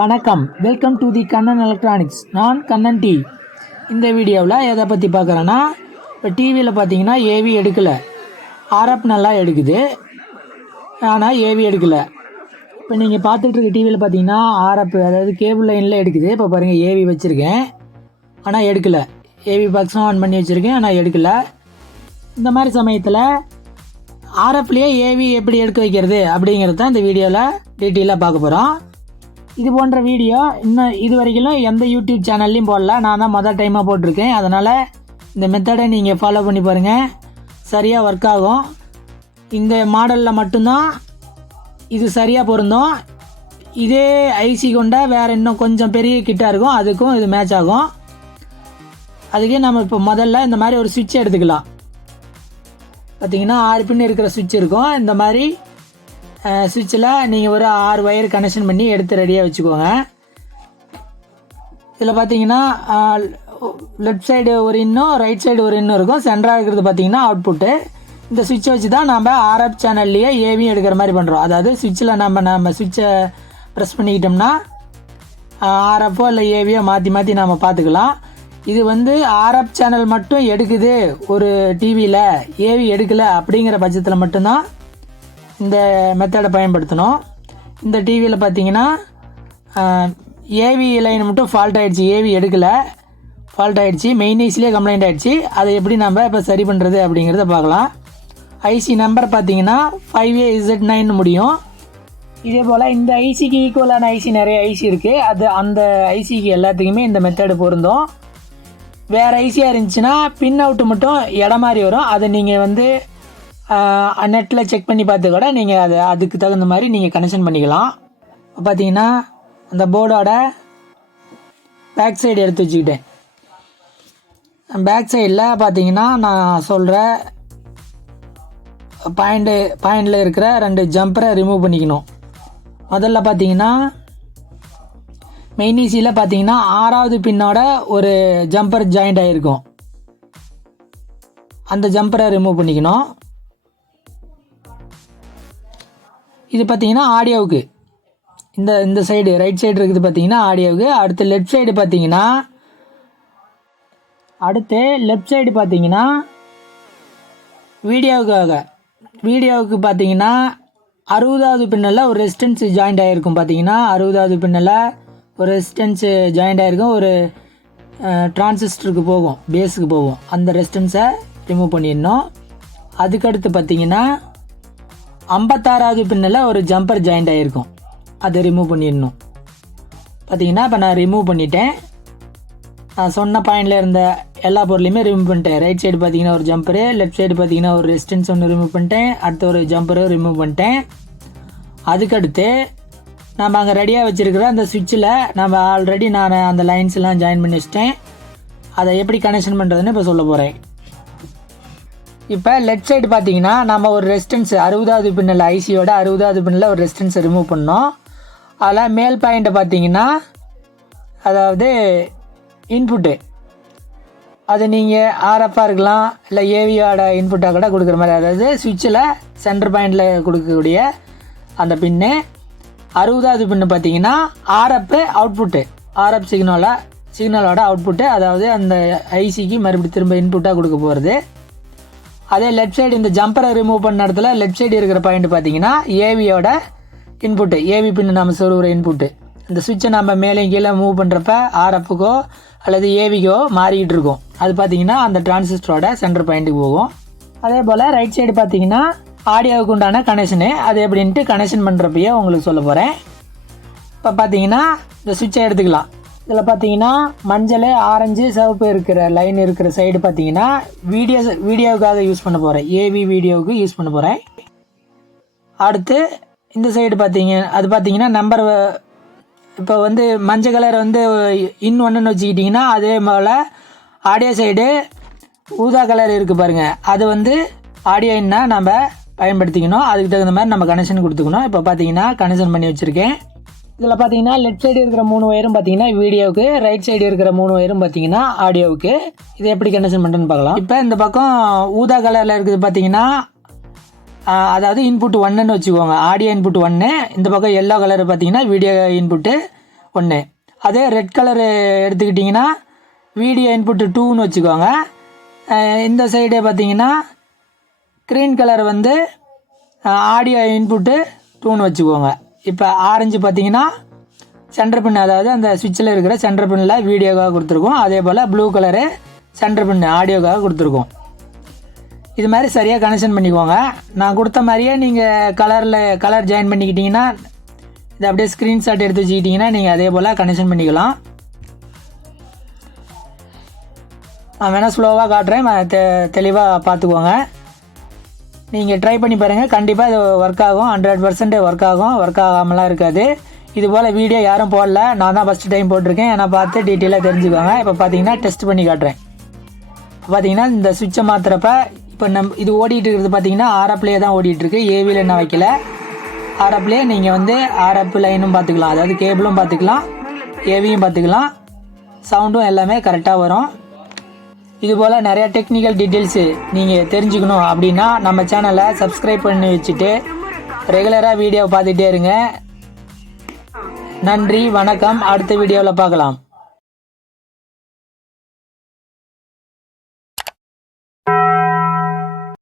வணக்கம், welcome to the Kannan electronics. நான் Kannan D. இந்த வீடியோவில் எதை பற்றி பார்க்குறேன்னா, இப்போ டிவியில் பார்த்தீங்கன்னா ஏவி எடுக்கலை, ஆர்எஃப் நல்லா எடுக்குது, ஆனால் ஏவி எடுக்கலை. இப்போ நீங்கள் பார்த்துட்ருக்க டிவியில் பார்த்தீங்கன்னா ஆர்எஃப், அதாவது கேபிள் லைனில் எடுக்குது. இப்போ பாருங்கள், ஏவி வச்சுருக்கேன் ஆனால் எடுக்கலை. ஏவி பாக்ஸும் ஆன் பண்ணி வச்சுருக்கேன் ஆனால் எடுக்கலை. இந்த மாதிரி சமயத்தில் ஆர்எஃப்லேயே ஏவி எப்படி எடுக்க வைக்கிறது அப்படிங்கிறது தான் இந்த வீடியோவில் டீட்டெயிலாக பார்க்க போகிறோம். இது போன்ற வீடியோ இன்னும் இது வரைக்கும் எந்த யூடியூப் சேனல்லையும் போடல. நான் தான் மொதல் டைமாக போட்டிருக்கேன். அதனால் இந்த மெத்தடை நீங்கள் ஃபாலோ பண்ணி பாருங்கள், சரியாக ஒர்க் ஆகும். இந்த மாடலில் மட்டும்தான் இது சரியாக பொருந்தும். இதே ஐசி கொண்ட வேறு இன்னும் கொஞ்சம் பெரிய கிட்டாக இருக்கும், அதுக்கும் இது மேட்ச் ஆகும். அதுக்கே நம்ம இப்போ முதல்ல இந்த மாதிரி ஒரு சுவிட்ச் எடுத்துக்கலாம். பார்த்திங்கன்னா 6 பின் இருக்கிற சுவிட்ச் இருக்கும். இந்த மாதிரி சுவிட்சில் நீங்கள் ஒரு 6 ஒயர் கனெக்ஷன் பண்ணி எடுத்து ரெடியாக வச்சுக்கோங்க. இதில் பார்த்தீங்கன்னா லெஃப்ட் சைடு ஒரு இன்னும், ரைட் சைடு ஒரு இன்னும் இருக்கும். சென்டராக இருக்கிறது பார்த்தீங்கன்னா அவுட்புட்டு. இந்த சுவிட்சை வச்சு தான் நம்ம ஆர்எஃப் சேனல்லையே ஏவியும் எடுக்கிற மாதிரி பண்ணுறோம். அதாவது சுவிட்சில் நம்ம சுவிட்சை ப்ரெஸ் பண்ணிக்கிட்டோம்னா ஆர்எஃப்போ இல்லை ஏவியோ மாற்றி மாற்றி நம்ம பார்த்துக்கலாம். இது வந்து ஆர்எஃப் சேனல் மட்டும் எடுக்குது ஒரு டிவியில், ஏவி எடுக்கலை அப்படிங்கிற பட்சத்தில் மட்டும்தான் இந்த மெத்தடை பயன்படுத்தணும். இந்த டிவியில் பார்த்தீங்கன்னா ஏவி லைன் மட்டும் ஃபால்ட் ஆகிடுச்சு, ஏவி எடுக்கலை, ஃபால்ட் ஆகிடுச்சு, மெயின் ஐசிலே கம்ப்ளைண்ட் ஆகிடுச்சு. அதை எப்படி நம்ம இப்போ சரி பண்ணுறது அப்படிங்கிறத பார்க்கலாம். ஐசி நம்பர் பார்த்தீங்கன்னா 5AZ9 முடியும். இதே போல் இந்த ஐசிக்கு ஈக்குவலான ஐசி நிறைய ஐசி இருக்குது. அந்த ஐசிக்கு எல்லாத்துக்குமே இந்த மெத்தடு பொருந்தும். வேறு ஐசியாக இருந்துச்சுன்னா பின் அவுட்டு மட்டும் இடம் மாதிரி வரும். அதை நீங்கள் வந்து நெட்டில் செக் பண்ணி பார்த்து கூட நீங்கள் அதுக்கு தகுந்த மாதிரி நீங்கள் கனெக்ஷன் பண்ணிக்கலாம். பார்த்தீங்கன்னா அந்த போர்டோட பேக் சைடு எடுத்து வச்சுக்கிட்டேன். பேக் சைடில் பார்த்தீங்கன்னா நான் சொல்கிற பாயிண்டில் இருக்கிற 2 ஜம்பரை ரிமூவ் பண்ணிக்கணும். முதல்ல பார்த்தீங்கன்னா மெயின் ஈசியில் பார்த்தீங்கன்னா 6வது பின்னோட ஒரு ஜம்பர் ஜாயிண்ட் ஆகிருக்கும். அந்த ஜம்பரை ரிமூவ் பண்ணிக்கணும். இது பார்த்தீங்கன்னா ஆடியோவுக்கு, இந்த சைடு ரைட் சைடு இருக்குது பார்த்தீங்கன்னா ஆடியோவுக்கு. அடுத்து லெஃப்ட் சைடு பார்த்தீங்கன்னா வீடியோவுக்கு பார்த்தீங்கன்னா 60வது பின்னில் ஒரு ரெசிஸ்டன்ஸ் ஜாயிண்ட் ஆகிருக்கும். பார்த்தீங்கன்னா 60வது பின்னில் ஒரு ரெசிஸ்டன்ஸ் ஜாயிண்ட் ஆகிருக்கும். ஒரு டிரான்சிஸ்டருக்கு போகும், பேஸுக்கு போகும். அந்த ரெசிஸ்டன்ஸை ரிமூவ் பண்ணிடணும். அதுக்கடுத்து பார்த்தீங்கன்னா 56வது பின்னில் ஒரு ஜம்பர் ஜாயிண்ட் ஆகிருக்கும், அதை ரிமூவ் பண்ணிடணும். பார்த்தீங்கன்னா இப்போ நான் ரிமூவ் பண்ணிட்டேன். நான் சொன்ன பாயிண்டில் இருந்த எல்லா பொருளையுமே ரிமூவ் பண்ணிட்டேன். ரைட் சைடு பார்த்தீங்கன்னா ஒரு ஜம்பரு, லெஃப்ட் சைடு பார்த்தீங்கன்னா ஒரு ரெசிஸ்டன்ஸ் ஒன்று ரிமூவ் பண்ணிட்டேன். அடுத்த ஒரு ஜம்பரும் ரிமூவ் பண்ணிட்டேன். அதுக்கடுத்து நம்ம அங்கே ரெடியாக வச்சுருக்கிற அந்த சுவிட்சில் நம்ம ஆல்ரெடி நான் அந்த லைன்ஸ்லாம் ஜாயின் பண்ணி வச்சிட்டேன். அதை எப்படி கனெக்ஷன் பண்ணுறதுன்னு இப்போ சொல்ல போகிறேன். இப்போ லெஃப்ட் சைடு பார்த்தீங்கன்னா நம்ம ஒரு ரெசிஸ்டன்ஸ் 60வது பின்னில், ஐசியோட 60வது பின்னில் ஒரு ரெசிஸ்டன்ஸை ரிமூவ் பண்ணோம். அதில் மேல் பாயிண்ட்டை பார்த்தீங்கன்னா, அதாவது இன்புட்டு, அது நீங்கள் ஆர்எஃப்பாக இருக்கலாம், இல்லை ஏவியோட இன்புட்டாக கூட கொடுக்குற மாதிரி, அதாவது சுவிட்சில் சென்டர் பாயிண்டில் கொடுக்கக்கூடிய அந்த பின்னு. 60வது பின்னு பார்த்தீங்கன்னா ஆர்எஃப் அவுட்புட்டு, ஆர்எஃப் சிக்னலோட அவுட்புட்டு, அதாவது அந்த ஐசிக்கு மறுபடியும் திரும்ப இன்புட்டாக கொடுக்க போகிறது. அதே லெஃப்ட் சைடு இந்த ஜம்பரை ரிமூவ் பண்ண இடத்துல லெஃப்ட் சைடு இருக்கிற பாயிண்ட் பார்த்தீங்கன்னா ஏவியோட இன்புட்டு, ஏவி பின்னு நம்ம சொருகிற இன்புட்டு. இந்த சுவிட்சை நம்ம மேலே கீழே மூவ் பண்ணுறப்ப ஆர்எஃப்க்கோ அல்லது ஏவிக்கோ மாறிக்கிட்டு இருக்கும். அது பார்த்தீங்கன்னா அந்த டிரான்சிஸ்டரோட சென்டர் பாயிண்ட்டுக்கு போகும். அதே போல் ரைட் சைடு பார்த்தீங்கன்னா ஆடியோவுக்கு உண்டான கனெக்ஷனு, அது எப்படின்ட்டு கனெக்ஷன் பண்ணுறப்பையே உங்களுக்கு சொல்ல போகிறேன். இப்போ பார்த்தீங்கன்னா இந்த சுவிட்சை எடுத்துக்கலாம். இதில் பார்த்தீங்கன்னா மஞ்சள், ஆரஞ்சு, சிவப்பு இருக்கிற லைன் இருக்கிற சைடு பார்த்தீங்கன்னா வீடியோவுக்காக யூஸ் பண்ண போகிறேன், ஏவி வீடியோவுக்கு யூஸ் பண்ண போகிறேன். அடுத்து இந்த சைடு அது பார்த்தீங்கன்னா நம்பர், இப்போ வந்து மஞ்சள் கலர் வந்து இன்னொன்றுன்னு வச்சுக்கிட்டிங்கன்னா, அதே போல் ஆடியோ சைடு ஊதா கலர் இருக்குது பாருங்கள், அது வந்து ஆடியோ இன்னா நம்ம பயன்படுத்திக்கணும். அதுக்கு தகுந்த மாதிரி நம்ம கனெக்ஷன் கொடுத்துக்கணும். இப்போ பார்த்தீங்கன்னா கனெக்ஷன் பண்ணி வச்சுருக்கேன். இதில் பார்த்தீங்கன்னா லெஃப்ட் சைடு இருக்கிற 3 ஒயரும் பார்த்தீங்கன்னா வீடியோவுக்கு, ரைட் சைடு இருக்கிற 3 ஒயரும் பார்த்தீங்கன்னா ஆடியோவுக்கு. இதை எப்படி கனெக்ஷன் பண்ணுறேன்னு பார்க்கலாம். இப்போ இந்த பக்கம் ஊதா கலரில் இருக்குது பார்த்தீங்கன்னா அதாவது இன்புட் 1ன்னு வச்சுக்கோங்க, ஆடியோ இன்புட் 1. இந்த பக்கம் எல்லோ கலர் பார்த்தீங்கன்னா வீடியோ இன்புட்டு ஒன்று. அதே ரெட் கலரு எடுத்துக்கிட்டிங்கன்னா வீடியோ இன்புட்டு 2ன்னு வச்சுக்கோங்க. இந்த சைடே பார்த்தீங்கன்னா க்ரீன் கலர் வந்து ஆடியோ இன்புட்டு 2ன்னு வச்சுக்கோங்க. இப்போ ஆரஞ்சு பார்த்தீங்கன்னா சென்டர் பின், அதாவது அந்த சுவிட்சில் இருக்கிற சென்டர் பின்னில் வீடியோக்காக கொடுத்துருக்கோம். அதே போல் ப்ளூ கலரு சென்டர் பின் ஆடியோக்காக கொடுத்துருக்கோம். இது மாதிரி சரியாக கனெக்ஷன் பண்ணிக்கோங்க. நான் கொடுத்த மாதிரியே நீங்கள் கலர் ஜாயின் பண்ணிக்கிட்டிங்கன்னா, இதை அப்படியே ஸ்க்ரீன்ஷாட் எடுத்து வச்சுக்கிட்டிங்கன்னா நீங்கள் அதே போல் கனெக்ஷன் பண்ணிக்கலாம். நான் வேணால் ஸ்லோவாக காட்டுறேன், தெளிவாக பார்த்துக்கோங்க. நீங்கள் ட்ரை பண்ணி பாருங்கள், கண்டிப்பாக இது ஒர்க் ஆகும். 100% ஒர்க் ஆகும், ஒர்க் ஆகாமலாம் இருக்காது. இது போல் வீடியோ யாரும் போடல, நான் தான் ஃபஸ்ட்டு டைம் போட்டிருக்கேன். ஏன்னா பார்த்து டீட்டெயிலாக தெரிஞ்சுக்கோங்க. இப்போ பார்த்தீங்கன்னா டெஸ்ட் பண்ணி காட்டுறேன். பார்த்தீங்கன்னா இந்த சுவிட்சை மாற்றுறப்ப இப்போ இது ஓடிட்டு இருக்கிறது பார்த்தீங்கன்னா ஆர்எஃப்லேயே தான் ஓடிட்டுருக்கு, ஏவியில் என்ன வைக்கல. ஆர்எஃப்லேயே நீங்கள் வந்து ஆர்எஃப் லைனும் பார்த்துக்கலாம், அதாவது கேபிளும் பார்த்துக்கலாம், ஏவியும் பார்த்துக்கலாம், சவுண்டும் எல்லாமே கரெக்டாக வரும். இதுபோல் நிறையா டெக்னிக்கல் டீட்டெயில்ஸு நீங்கள் தெரிஞ்சுக்கணும் அப்படின்னா நம்ம சேனலை சப்ஸ்கிரைப் பண்ணி வச்சுட்டு ரெகுலராக வீடியோ பார்த்துட்டே இருங்க. நன்றி, வணக்கம். அடுத்த வீடியோவில் பார்க்கலாம்.